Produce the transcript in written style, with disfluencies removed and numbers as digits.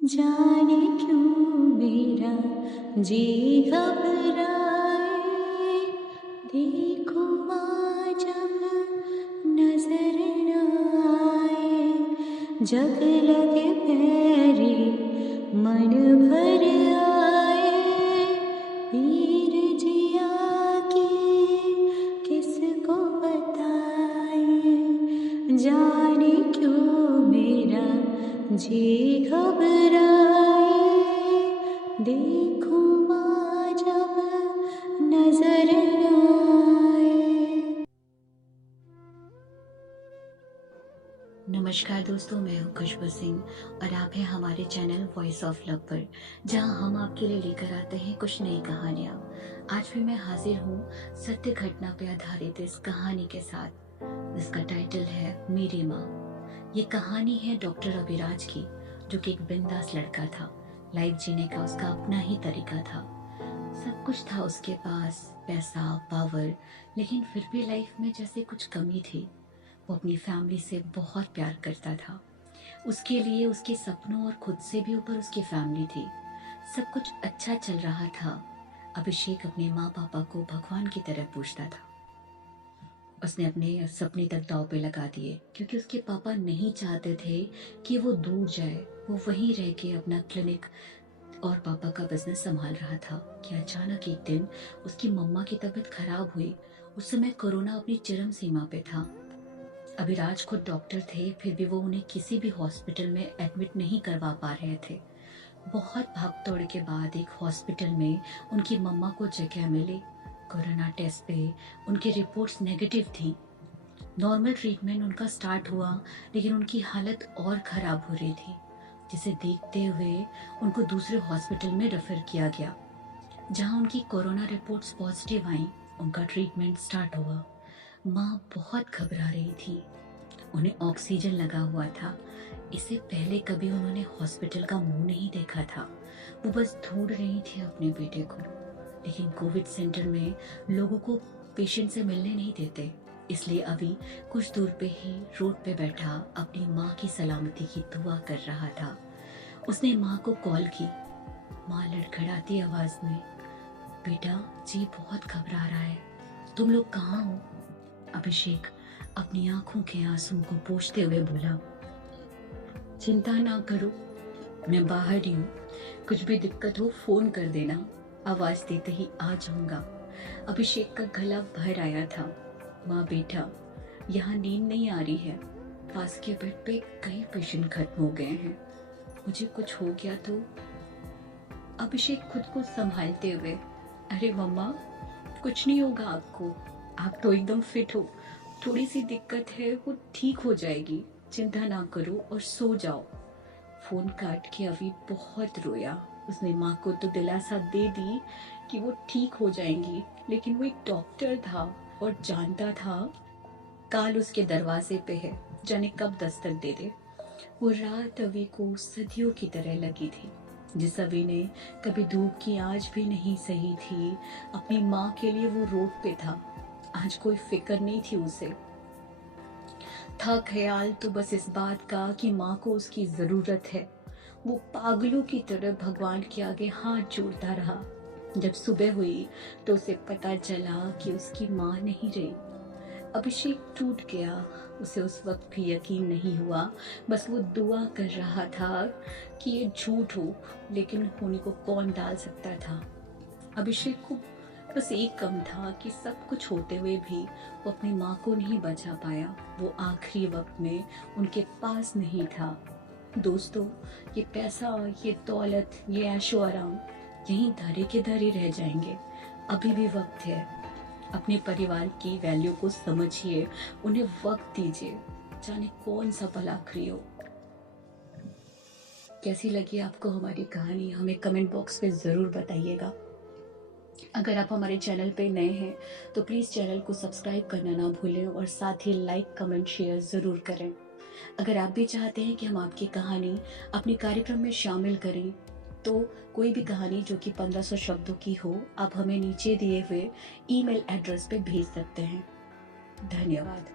जाने क्यों मेरा जी घबराए, देखो माँ जब नजर न आए, जग लगे पैरी मन भर आए, पीर जिया की किसको बताए, जाने क्यों मेरा जी घबराए, देखो माँ जब नजर न आए। नमस्कार दोस्तों, मैं हूँ खुशबू सिंह और आप हैं हमारे चैनल वॉइस ऑफ लव पर, जहाँ हम आपके लिए लेकर आते हैं कुछ नई कहानियाँ। आज भी मैं हाजिर हूँ सत्य घटना पर आधारित इस कहानी के साथ। इसका टाइटल है मेरी माँ। ये कहानी है डॉक्टर अभिराज की, जो कि एक बिंदास लड़का था। लाइफ जीने का उसका अपना ही तरीका था। सब कुछ था उसके पास, पैसा, पावर, लेकिन फिर भी लाइफ में जैसे कुछ कमी थी। वो अपनी फैमिली से बहुत प्यार करता था। उसके लिए उसके सपनों और खुद से भी ऊपर उसकी फैमिली थी। सब कुछ अच्छा चल रहा था। अभिषेक अपने माँ पापा को भगवान की तरह पूजता था। उसने अपने सपने तक दांव पे लगा दिए, क्योंकि उसके पापा नहीं चाहते थे कि वो दूर जाए। वो वहीं रह के अपना क्लिनिक और पापा का बिजनेस संभाल रहा था कि अचानक एक दिन उसकी मम्मा की तबीयत खराब हुई। उस समय कोरोना अपनी चरम सीमा पे था। अभिराज खुद डॉक्टर थे, फिर भी वो उन्हें किसी भी हॉस्पिटल में एडमिट नहीं करवा पा रहे थे। बहुत भाग दौड़ के बाद एक हॉस्पिटल में उनकी मम्मा को जगह मिली। कोरोना टेस्ट पे उनकी रिपोर्ट्स नेगेटिव थी। नॉर्मल ट्रीटमेंट उनका स्टार्ट हुआ, लेकिन उनकी हालत और ख़राब हो रही थी, जिसे देखते हुए उनको दूसरे हॉस्पिटल में रेफर किया गया, जहां उनकी कोरोना रिपोर्ट्स पॉजिटिव आईं। उनका ट्रीटमेंट स्टार्ट हुआ। माँ बहुत घबरा रही थी। उन्हें ऑक्सीजन लगा हुआ था। इससे पहले कभी उन्होंने हॉस्पिटल का मुंह नहीं देखा था। वो बस ढूंढ रही थी अपने बेटे को, लेकिन कोविड सेंटर में लोगों को पेशेंट से मिलने नहीं देते। इसलिए अभी कुछ दूर पे ही रोड पे बैठा अपनी माँ की सलामती की दुआ कर रहा था। उसने माँ को कॉल की। माँ लड़खड़ाती आवाज में, बेटा जी बहुत घबरा रहा है, तुम लोग कहाँ हो? अभिषेक अपनी आंखों के आंसू को पोंछते हुए बोला, चिंता ना करो, मैं बाहर ही हूँ, कुछ भी दिक्कत हो फोन कर देना, आवाज देते ही आ जाऊंगा। अभिषेक का गला भर आया था। माँ बेटा, यहाँ नींद नहीं आ रही है, पास के बेड पे कई पेशेंट खत्म हो गए हैं, मुझे कुछ हो गया तो? अभिषेक खुद को संभालते हुए, अरे मम्मा कुछ नहीं होगा आपको, आप तो एकदम फिट हो, थोड़ी सी दिक्कत है वो ठीक हो जाएगी, चिंता ना करो और सो जाओ। फोन काट के अभी बहुत रोया। उसने माँ को तो दिलासा दे दी कि वो ठीक हो जाएंगी, लेकिन वो एक डॉक्टर था और जानता था काल उसके दरवाजे पे है, जाने कब दस्तक दे दे। वो रात अभी को सदियों की तरह लगी थी। जिस अभी ने कभी धूप की आंच भी नहीं सही थी, अपनी माँ के लिए वो रोड पे था। आज कोई फिक्र नहीं थी उसे। था ख्याल तो बस इस बात का कि माँ को उसकी जरूरत है। वो पागलों की तरह भगवान के आगे हाथ जोड़ता रहा। जब सुबह हुई तो उसे पता चला कि उसकी माँ नहीं रही। अभिषेक टूट गया। उसे उस वक्त भी यकीन नहीं हुआ। बस वो दुआ कर रहा था कि ये झूठ हो, लेकिन होने को कौन डाल सकता था। अभिषेक को बस एक कम था कि सब कुछ होते हुए भी वो अपनी माँ को नहीं बचा पाया। वो आखिरी वक्त में उनके पास नहीं था। दोस्तों, ये पैसा, ये दौलत, ये ऐशो आराम यहीं धरे के धरे रह जाएंगे। अभी भी वक्त है। अपने परिवार की वैल्यू को समझिए, उन्हें वक्त दीजिए, जाने कौन सा पल आखिरी हो। कैसी लगी आपको हमारी कहानी, हमें कमेंट बॉक्स पे ज़रूर बताइएगा। अगर आप हमारे चैनल पे नए हैं तो प्लीज़ चैनल को सब्सक्राइब करना ना भूलें और साथ ही लाइक, कमेंट, शेयर ज़रूर करें। अगर आप भी चाहते हैं कि हम आपकी कहानी अपने कार्यक्रम में शामिल करें, तो कोई भी कहानी जो कि 1500 शब्दों की हो, आप हमें नीचे दिए हुए ईमेल एड्रेस पे भेज सकते हैं। धन्यवाद।